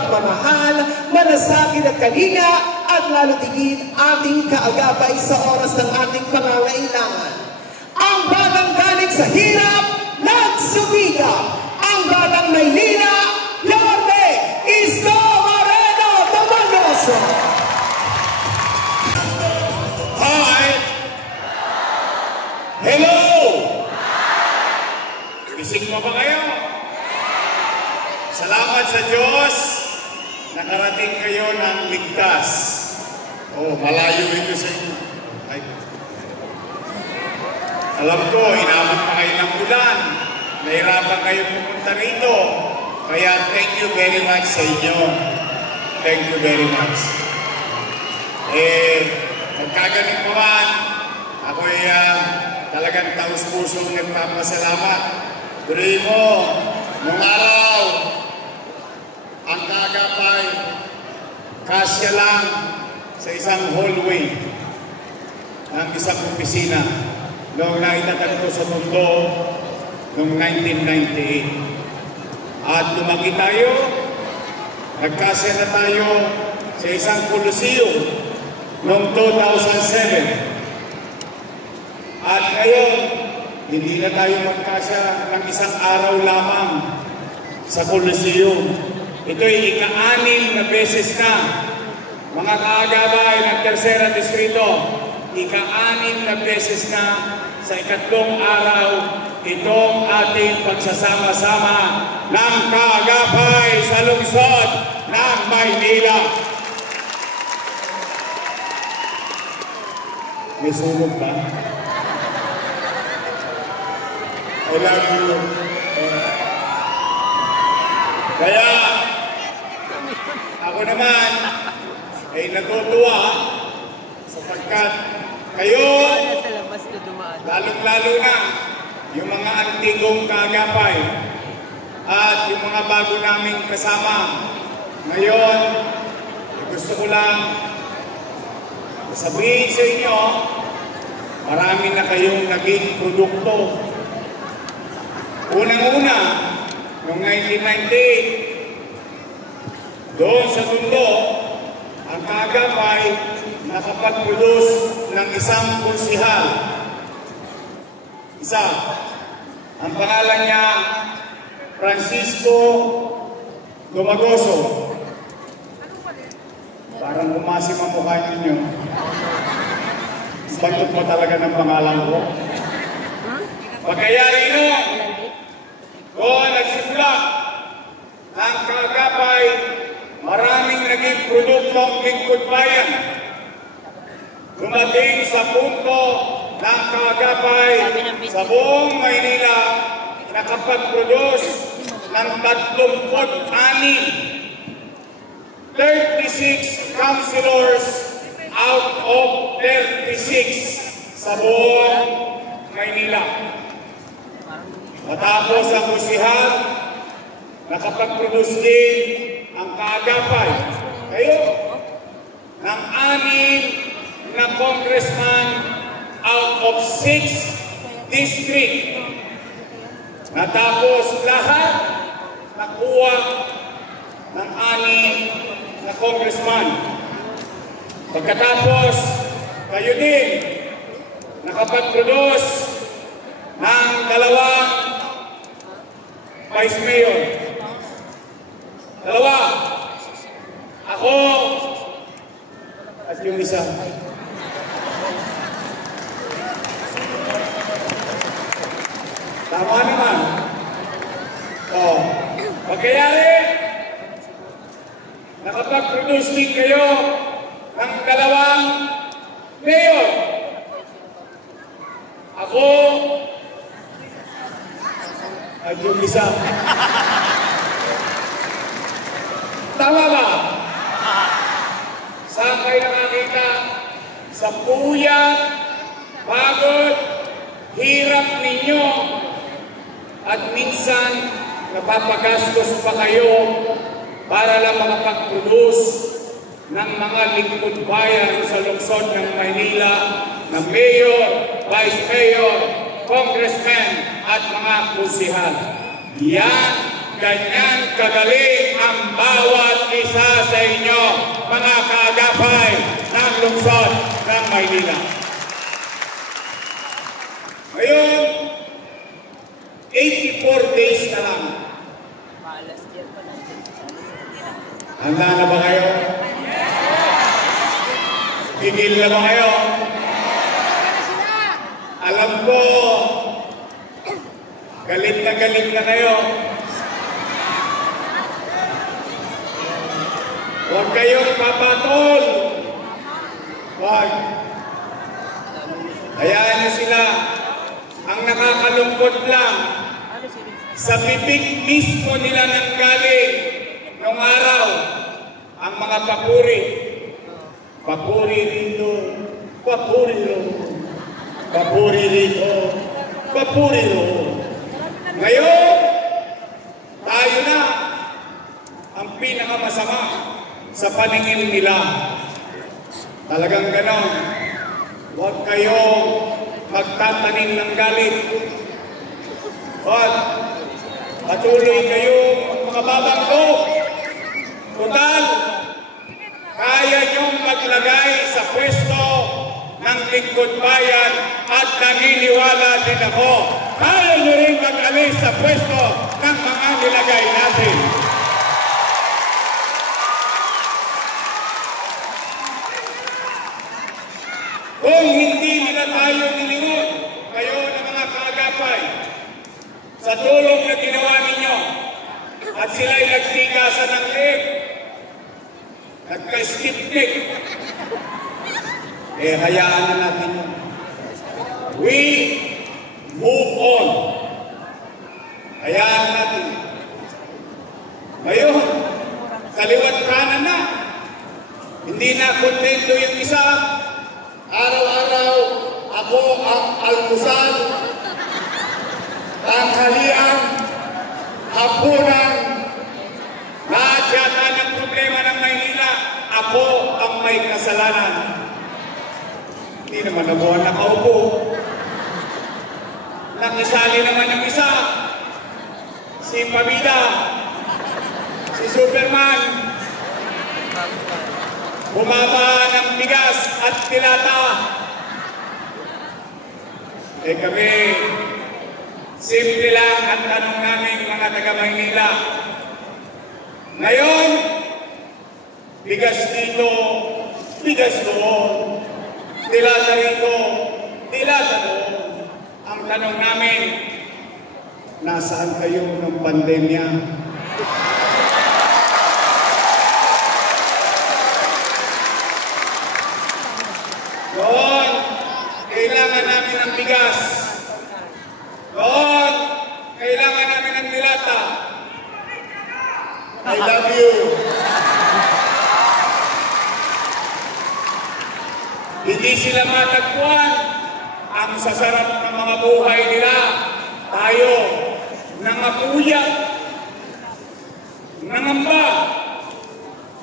pagmamahal, malasakit at kalinga, at lalo tigit ating kaagapay sa oras ng ating pangangailangan. Ang batang galing sa hirap, nagsumikap. Ang batang Maynila, Lorde Isko Moreno Tomagoso. Hi! Hello! Gising mo ba kayo? Salamat sa Diyos, nakarating kayo ng ligtas. Oh, malayo ito sa inyo. Ay. Alam ko, inabot pa kayo ng ulan. Nahirapan kayo pumunta rito. Kaya thank you very much sa inyo. Thank you very much. Magkagaling pa man, ako'y talagang taus-pusong nagpapasalamat. Tuloy mo, nung araw, ang kaagapay, kasya lang sa isang hallway ng isang opisina noong naitatag ko sa mundo noong 1998. At lumaki tayo, nagkasya na tayo sa isang Coliseum noong 2007. At ngayon, hindi na tayo magkasya ng isang araw lamang sa Coliseum. Ito'y ika-6 na beses na, mga kaagapay ng Tercera Distrito, ika-6 na beses na sa ikatlong araw itong ating pagsasama-sama ng kaagapay sa lungsod ng Maynila. May sunog ba? I love you. Kaya, ako naman ay natutuwa sapagkat kayo, lalong-lalo na yung mga antigong kaagapay at yung mga bago naming kasama. Ngayon, gusto ko lang sabihin sa inyo, marami na kayong naging produkto. Unang-una, noong 1998, doon sa mundo, ang kaagapay nakapag-produce ng isang konsihal. Isa. Ang pangalan niya, Francisco Tomagoso. Parang umasim ang mukha ninyo. Bantot mo talaga ng pangalan ko. Pagkayari nun, doon nagsimula ang kaagapay, maraming naging produktong lingkod bayan. Dumating sa punto ng kaagapay sa buong Maynila, nakapag-produce ng 36 councilors out of 36 sa buong Maynila. Matapos ang kusihal, nakapag-produce din ang kaagapay. Kayo, ng 6 na congressman out of 6 district. Natapos lahat, nakuha ng 6 na congressman. Pagkatapos, kayo din, nakapag-produce ng 2 vice mayor. 2. Ako at yung isa. Tama naman. Pagkayari, nakapag-produce din kayo ng 2 mayor. Ako at yung isa. Tama ba? Saan kayo nakakita? Sa puyat, pagod, hirap ninyo, at minsan napapagastos pa kayo para lang makapag-produce ng mga lingkod bayan sa lungsod ng Maynila na mayor, vice mayor, congressman at mga konsihal. Yan, ganyan kagaling ang bawat isa sa inyo, mga kaagapay ng lungsod ng Maynila. Ngayon, 84 days na lang. Handa na ba kayo? Tigil na ba kayo? Alam ko, galit na kayo. Huwag kayong papatol. Huwag. Hayaan niyo sila. Ang nakakalungkot lang, sa bibig mismo nila nang galing nung araw, ang mga papuri. Papuri rito, papuri rito, papuri rito, papuri rito. Ngayon, tayo na ang pinakamasama sa paningin nila. Talagang ganon. Huwag kayo magtatanim ng galit. Huwag. Patuloy kayong makababangko. Total, kaya niyong maglagay sa pwesto ng lingkod bayan at naniniwala din ako. Kaya niyo rin mag-alis sa pwesto ng mga nilagay natin. Kung hindi nila tayo nilingon, kayo na mga kaagapay, sa tulong na ginawa ninyo, at sila'y nagtigasan ng leg, nagka-skip-leg, hayaan na natin yun. We move on. Hayaan natin. Ngayon, kaliwat kanan na. Hindi na kontento yung isa. Araw-araw, ako ang almusal, tanghalian, hapunan, lahat yata ng problema ng Maynila, ako ang may kasalanan. Hindi naman na buwan nakaupo. Nakisali naman yung isa, si Pamida, si Superman, bumaba ng bigas at tilata. Kami, simple lang ang tanong namin mga taga-Maynila. Ngayon, bigas dito, bigas doon, tilata rito, tilata doon. Ang tanong namin, nasaan kayo ng pandemya? Doon, kailangan namin ng bigas. Doon, kailangan namin ng dilata. I love you. Hindi sila matagpuan ang sasarap ng mga buhay nila. Tayo, nangapuya, nangamba,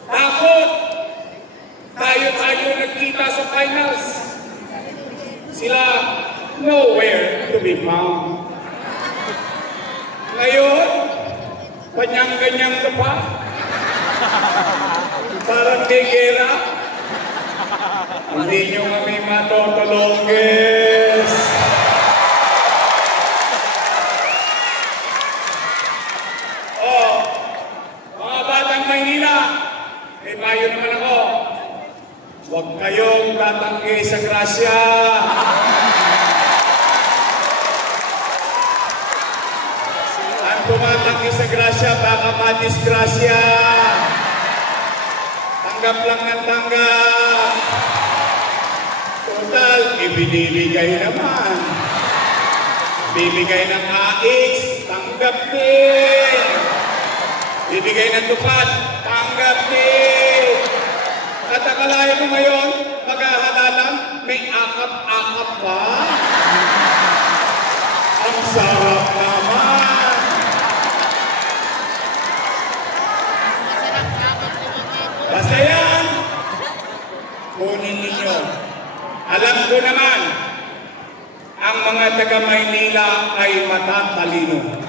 takot. Tayo nagkita sa finals. Sila, nowhere to be found. Ngayon, kanyang-kanyang ka pa. Parang may gera. Hindi nyo kami matotolongges. Mga batang Maynila, mayo naman ako. Huwag kayong tatanggi sa grasya. Ang tumatanggi sa grasya, baka madisgrasya. Tanggap lang ng tanggap. Total, ibinibigay naman. Bibigay ng AX, tanggap din. Bibigay ng tupat, tanggap din. At akalain mo ngayon, maghahalalang, may akap-akap pa. Ang sarap naman. Basta yan, kunin ninyo. Alam ko naman, ang mga taga-Maynila ay matatalino.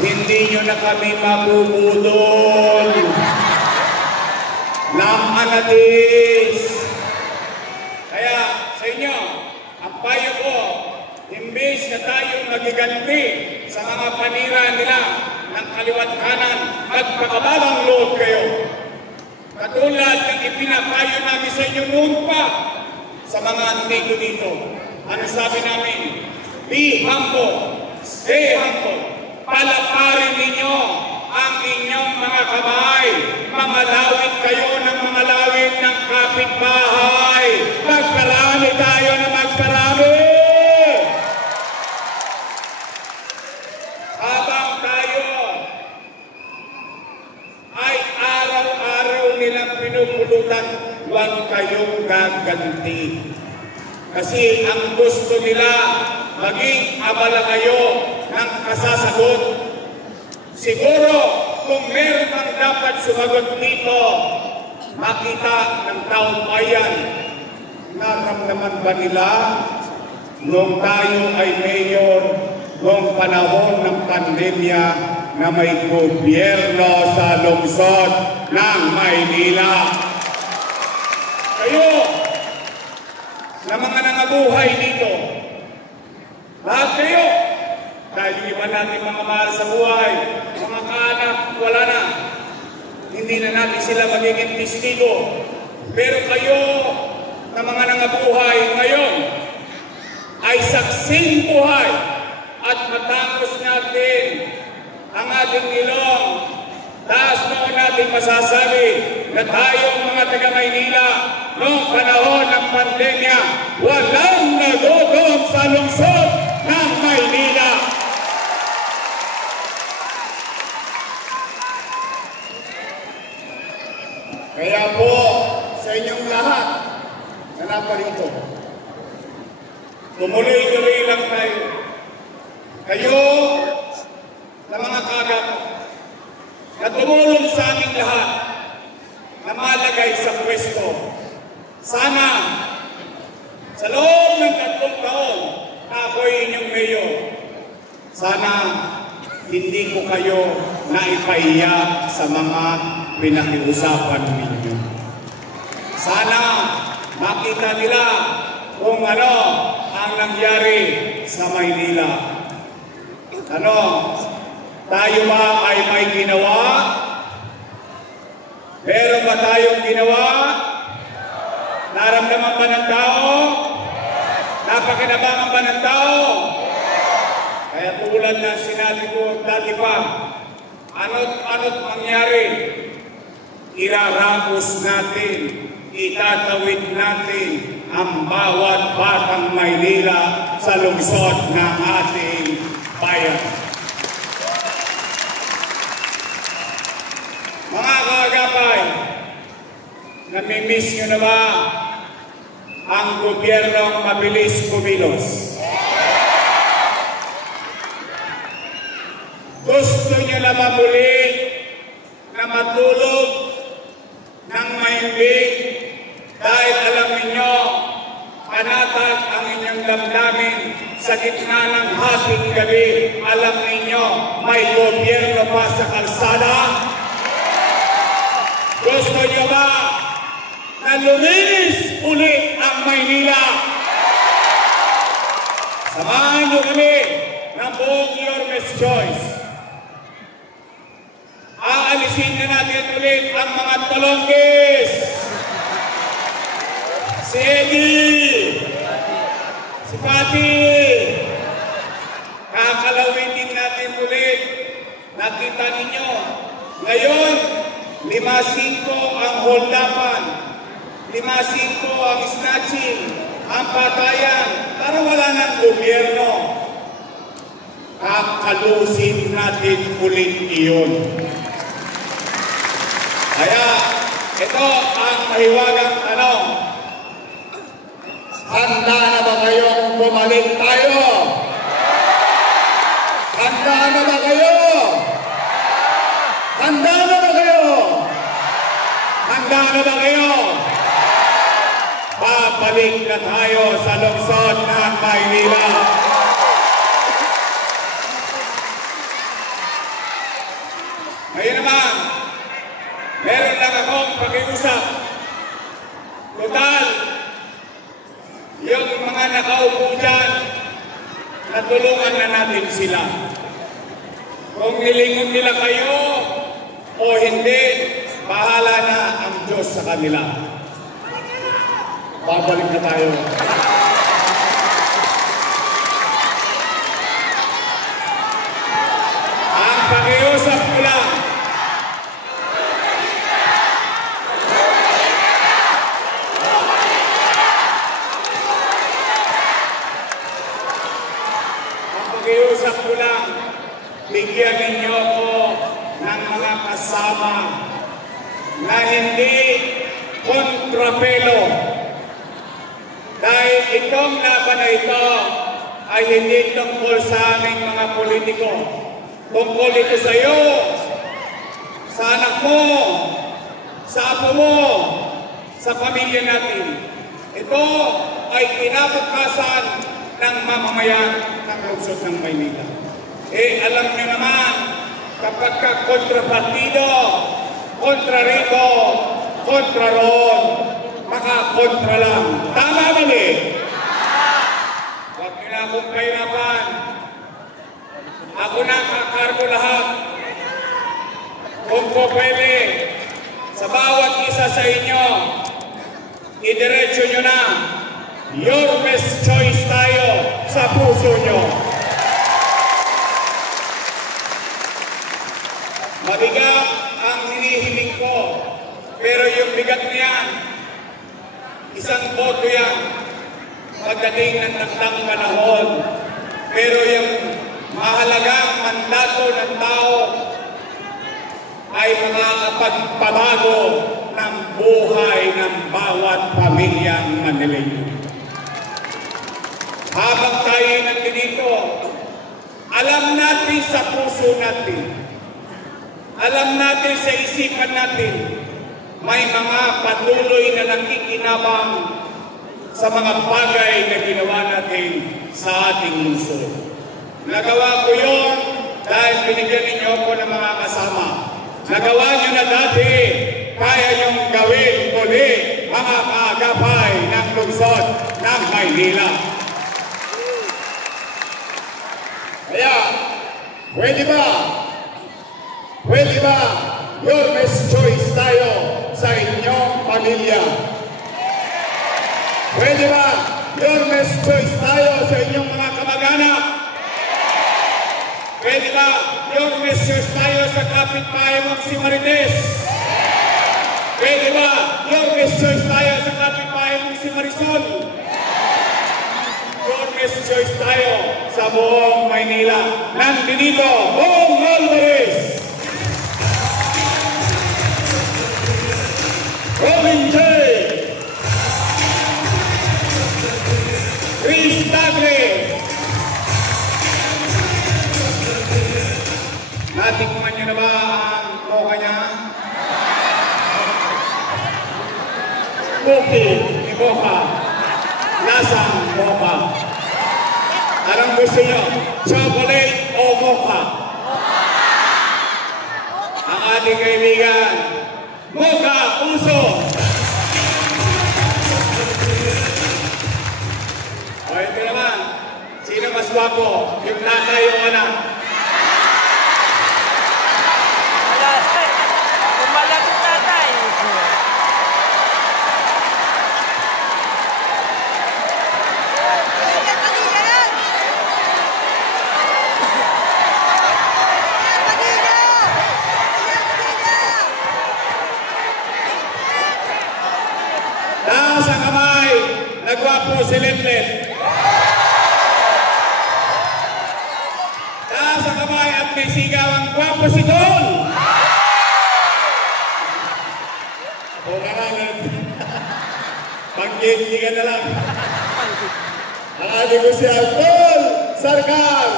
hindi nyo na kami mabubudol ng anatis. Kaya sa inyo, ang payo ko, imbes na tayo magiganti sa mga panira nila ng kaliwat kanan, magpakabalang loob kayo. Katulad ng ipinapayo namin sa inyo noon pa sa mga amigo dito. Ano sabi namin? Be humble, stay humble. Palaparin ninyo ang inyong mga kamay. Mamalawit kayo ng mga lawit ng kapitbahay. Magparami tayo na magparami. Habang tayo ay araw-araw nilang pinupulutan, huwag kayong gaganti. Kasi ang gusto nila, maging abala kayo ng kasasagot. Siguro, kung meron kang dapat sumagot dito, makita ng taong bayan, naramdaman ba nila nung tayo ay mayor, nung panahon ng pandemya na may gobyerno sa lungsod ng Maynila? Kayo, na mga nangabuhay dito, lahat kayo, dahil iba natin mga mahal sa buhay, mga kaanak, wala na. Hindi na natin sila magiging testigo. Pero kayo, na mga nangabuhay ngayon, ay saksing buhay at matapos natin ang ating ilong. Taas noon natin masasabi na tayong mga taga-Maynila noong panahon ng pandemya, walang nagutom sa lungsod ng Maynila. Kaya po, sa inyong lahat na naparito, tumuloy-tuloy lang tayo. Kayo na mga kagap na tumulong sa aming lahat na malagay sa pwesto. Sana sa loob ng 3 taon na ako'y inyong mayor, sana hindi ko kayo naipahiya sa mga pinakiusapan ninyo. Sana makita nila kung ano ang nangyari sa Maynila. Ano, tayo ba ay may ginawa? Meron ba tayong ginawa? Naramdaman ba ng tao? Napakinabangan ba ng tao? Kaya tulad na sinabi ko dati pa, ano't mangyari, irarapos natin, itatawid natin ang bawat batang Maynila sa lungsod ng ating bayan. Mga kaagapay, namimiss nyo na ba ang gobyernong mabilis kumilos? Gusto nyo na ba muli na matulog ng mahimbing dahil alam ninyo, panatag ang inyong damdamin sa gitna ng hating gabi, alam ninyo, may gobyerno pa sa kalsada? Gusto nyo ba na luminis ulit ang Maynila? Samahan nyo kami ng buong Yormes Choice. Aalisin na natin ulit ang mga talonggis. Si Eddie, si Pati, kakalawitin natin ulit. Nakita ninyo, ngayon, 5-5 ang holdapan, 5-5 ang snatching, ang patayan, para wala ng gobyerno. Kakalusin natin ulit iyon. Kaya, ito ang mahiwagang tanong. Handa na ba kayong bumalik tayo? Handa na ba kayo? Handa na ba kayo? Handa na ba kayo? Babalik na tayo sa lungsod ng Maynila. Ngayon naman, meron lang akong pakiusap. Total, yung mga nakaupo dyan, natulungan na natin sila. Kung nilingon nila kayo o hindi, bahala na ang Diyos sa kanila. Babalik na tayo. Ang pakiusap ko lang, bigyan ninyo ko ng mga kasama na hindi kontrapelo. Dahil itong laban na ito ay hindi tungkol sa aming mga politiko. Tungkol ito sa iyo, sa anak mo, sa apo mo, sa pamilya natin. Ito ay kinabukasan ng mamamayan ng lungsod ng Maynila. Alam niyo naman, kapag ka kontrapartido, kontra rito, kontra ron, makakontra lang. Tama mali? Huwag niyo na akong kahirapan. Ako na kakargo lahat. Kung po pwede, sa bawat isa sa inyo, idiretso nyo na, your best choice tayo sa puso nyo. Mabigat ang hinihiling ko, pero yung bigat niyan, isang boto yan, pagdating ng takdang panahon. Pero yung mahalagang mandato ng tao ay makakapagpabago ng buhay ng bawat pamilyang Manileño. Habang tayo nandito, alam natin sa puso natin, alam natin sa isipan natin, may mga patuloy na nakikinabang sa mga bagay na ginawa natin sa ating lungsod. Nagawa ko yun dahil binigyan ninyo ko ng mga kasama. Nagawa nyo na dati, kaya nyong gawin muli mga kaagapay ng lungsod ng Maynila. Kaya, pwede ba your best choice tayo sa inyong pamilya? Pwede ba your best choice tayo sa inyong mga kamag-anak? Pwede ba your best choice tayo sa kapitbahay mong si Marites? Pwede ba your best choice tayo sa kapitbahay mong si Marisol? Your best choice tayo sa buong Maynila. Nandito, Bong Alvarez, Robin J, Chris Tagle. Natikman niyo na ba ang mocha niya? Cookie ni mocha. Lasang mocha. Anong gusto niyo? Chocolate o mocha? Ang ating kaibigan, mocha uso. O ito naman, sino mas wapo? Yung tatay o anak? Kumalagot tatay. Taas ang kamay, nagwapo si Letlet. Taas ang kamay at may sigaw ang gwapo si Don. O karangan, pag-iintigan na lang. Ang ating ko si Alton Sarkar.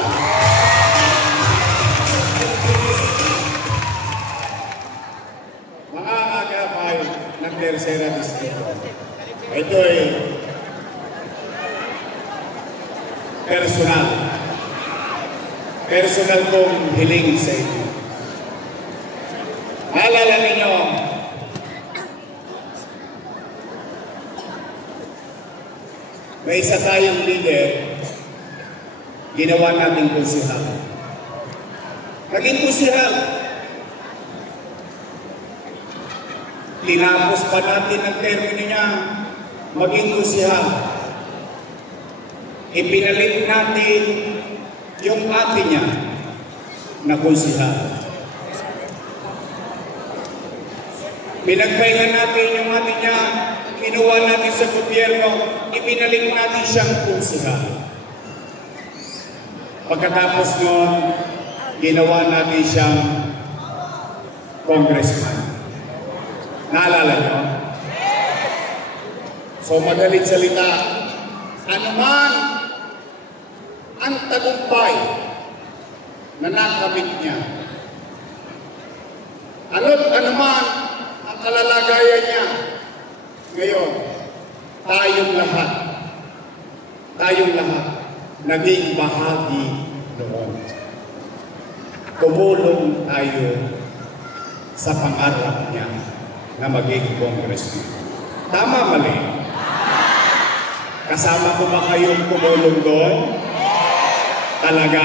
Mga kagapay ng Tercera Distrito. Ito ay personal kong hiling sa inyo. Maalala ninyo, may isa tayong leader, ginawa natin konsehal. Naging konsehal. Tinapos pa natin ang termino niya, maging konsehal. Ipinalit natin yung ate niya na konsehal. Pinagpahinga natin yung ate niya, kinuha natin sa gobyerno, ipinalit natin siyang konsehal. Pagkatapos nun, ginawa natin siyang congressman. Naalala niyo? So madalit salita, ano man ang tagumpay na nakamit niya, ano man ang kalalagayan niya, ngayon, tayong lahat, naging bahagi noon. Tumulong tayo sa pangarap niya na maging congressman. Tama, mali? Kasama ko ba kayong tumulong doon? Talaga?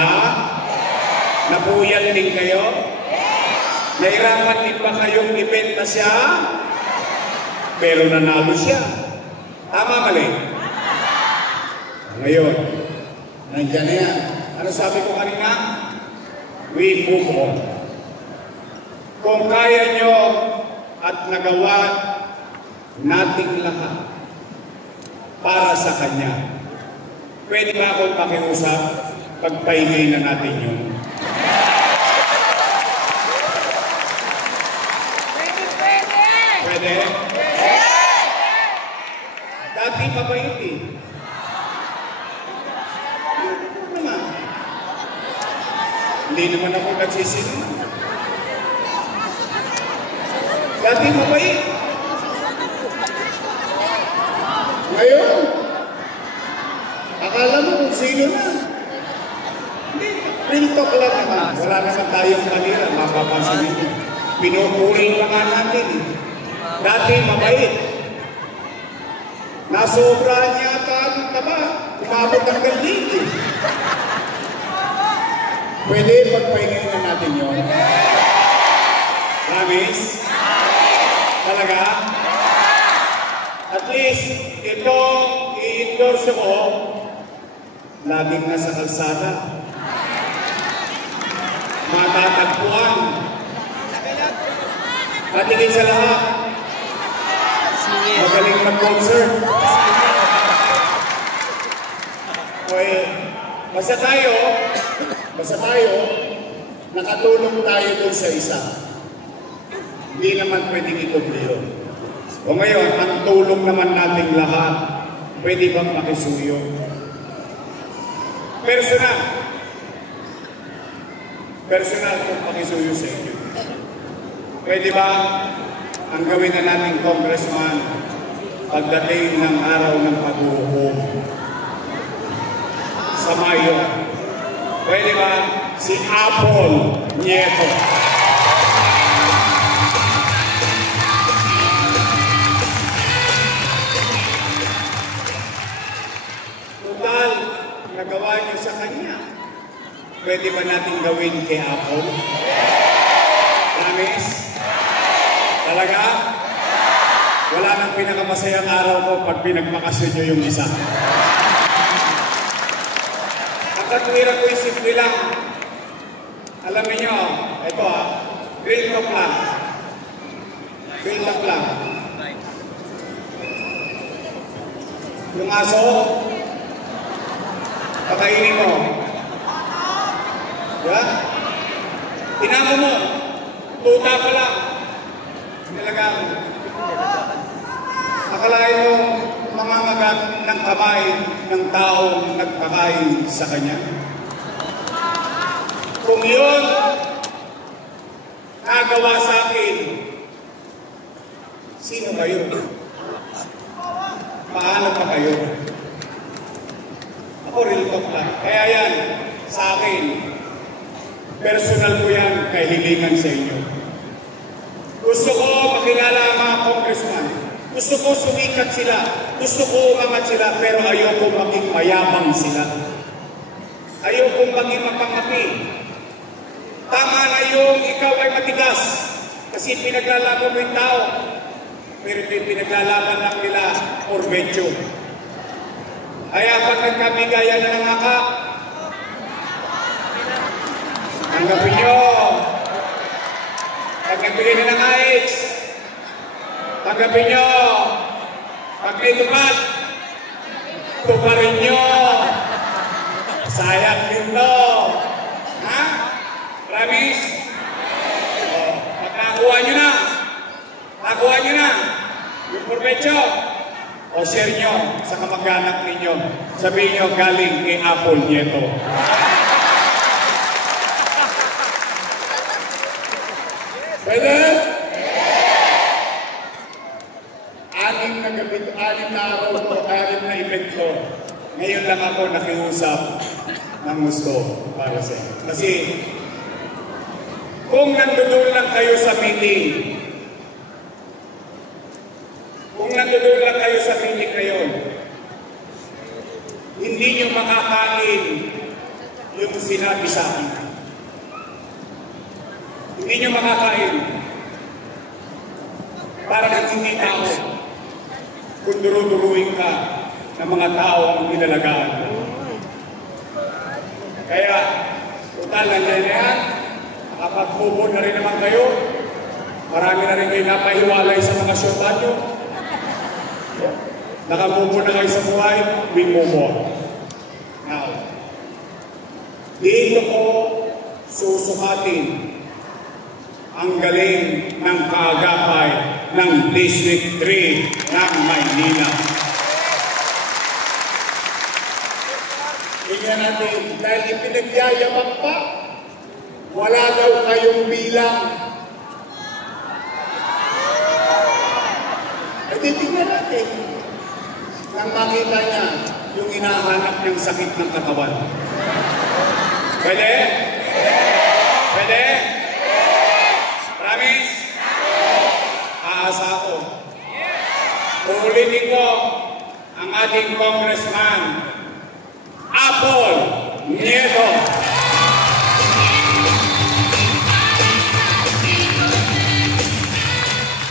Napuyat din kayo? Nahirapan din ba kayong ibenta siya? Pero nanalo siya. Tama, mali? Ngayon, nandiyan na yan. Ano sabi ko kanina? We move on. Kung kaya nyo at nagawa nating lahat para sa Kanya, pwede ba akong pakiusap? Pagpahingay na natin yun. Pwede? Dati mabait eh. Hindi naman ako nagsisinungaling. Dati mabait. Ngayon, akala mo kung sino na. Hindi, real talk lang naman. Wala naman tayong kanila, mapapansin nito. Pinupuri pa nga natin eh. Dati mabait. Nasobrahan niya ata ang taba. Umabot ang galing eh. Pwede pagpahingay na natin yun? Promise? Talaga? At least, ito i-endorse ko, laging nasa kalsada. Matatagpuan. Patingin sa lahat. Magaling mag-concert. Okay. Basta tayo, nakatulong tayo dun sa isa. Hindi naman pwedeng ituloy yun. O ngayon, ang tulong naman nating lahat, pwede bang makisuyo? Personal kung makisuyo sa inyo. Pwede ba ang gawin na nating congressman pagdating ng araw ng pag-uuhog sa Mayo? Pwede ba si Apple Nieto? Total, nagawa niyo sa kanya. Pwede ba natin gawin kay Apple? Promise? Talaga? Wala nang pinakamasayang araw ko pag pinagmakasyon niyo yung isa. Katwira ko yung simple lang. Alam niyo, ito real talk lang. Real talk lang. Yung aso, pakainin mo. Diba? Tinamo mo. Tuta pa lang. Talagang akalain mo mangangagat ng kamay ng taong nagpakain sa kanya. Kung yun nagawa sa akin, sino kayo? Paano pa kayo? Ako real talk lang. Kaya yan, sa akin, personal ko yan kahilingan sa inyo. Gusto ko makilala ang mga congressman. Gusto ko sumikat sila. Gusto ko umangat sila, pero ayoko maging mayabang sila. Ayoko maging mapangapi. Tama na yung ikaw ay matigas kasi pinaglalaban mo yung tao. Pero pinaglalaban lang nila orbetyo. Kaya pag nagkabigayan na ng akak, tanggapin nyo. Pag nagbigay na ng AX, tanggapin nyo. Pag may tupad, tuparin nyo. Sayang din to. Ha? Promise? Pag nakuha nyo na, yung provecho, o share nyo sa kamag-anak ninyo. Sabihin nyo galing kay Apple Nieto. Pwede? Anim na araw ko, 6 na event ko. Ngayon lang ako nakiusap ng gusto para sa inyo. Kasi kung nandoon lang kayo sa meeting, ngayon, hindi nyo makakain yung sinabi sa akin. Hindi nyo makakain. Parang hindi tao. Kung duro-duruin ka ng mga tao ang inalagaan. Kaya, total na yan, nakapag-move na rin naman kayo. Marami na rin kayo napahiwalay sa mga syota nyo. Naka-move na kayo sa buhay, we move on. Now, dito ko susukatin ang galing ng kaagapay ng District 3 ng Maynila. Tingnan natin, dahil ipinagyayabang pa, wala daw kayong bilang. E titignan natin, nang makita niya yung hinahanap niyang sakit ng katawan. Pwede? Pwede? Promise? Aasa ako. Uulitin ko ang ating congressman, Apple Nieto.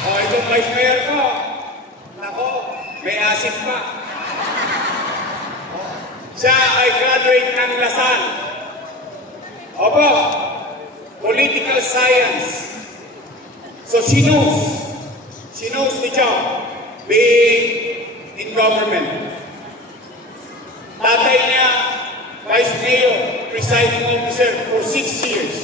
O, itong vice mayor ko. Nako, may asin pa. Siya ay graduate ng Lasal. Opo, political science. So she knows the job, being in government. Tatay niya, vice mayor, presiding officer for 6 years.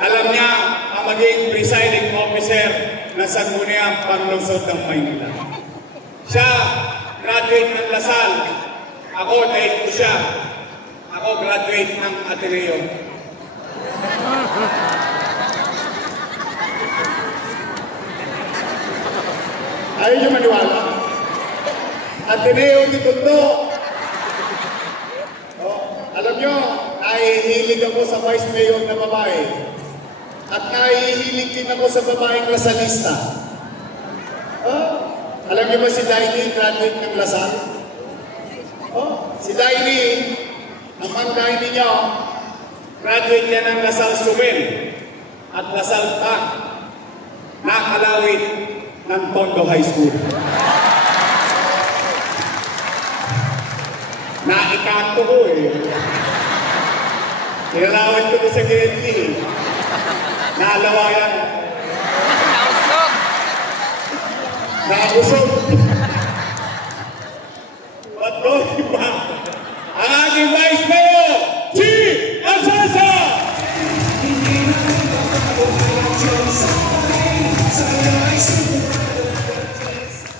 Alam niya ang maging presiding officer na Sangguniang Panlungsod ng Maynila. Siya, graduate ng Lasal. Ako, dahil ko siya. Ako, graduate ng Ateneo. Ayaw niyo maniwala? Ateneo di Tondo. Alam niyo, nahihilig ako sa vice mayor na babae. At nahihilig din ako sa babaeng Lasalista. Alam niyo ba si Daini, graduate ng Lasal? Si Daini, ang Daini niyo, graduate niya ng Lasal Suben at Lasal Tak, nakalawit ng Tondo High School. Naikanto ko eh. Kinalawit ko sa Grade Nalawayan. Nausog. Ba't ko, iba? Ang aking Vice Mayor, G. Alcasa!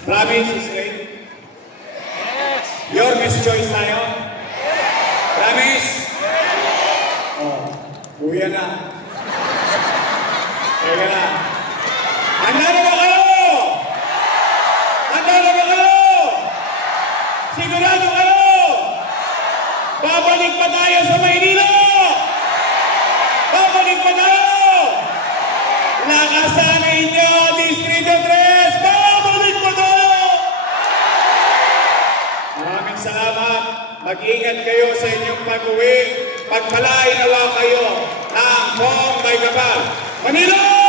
Province is ready? Yes. Your Miss Choice tayo? Promise? Buya na. Teka na. Handa na ba kayo? Handa na ba kayo? Sigurado kayo? Babalik pa tayo sa Maynila? Babalik pa tayo? Asahan ninyo, Distrito 3, babalik po tayo! Maraming salamat. Mag-ingat kayo sa inyong pag-uwi. Pagpalain nawa kayo ng buong may kapal. Manila!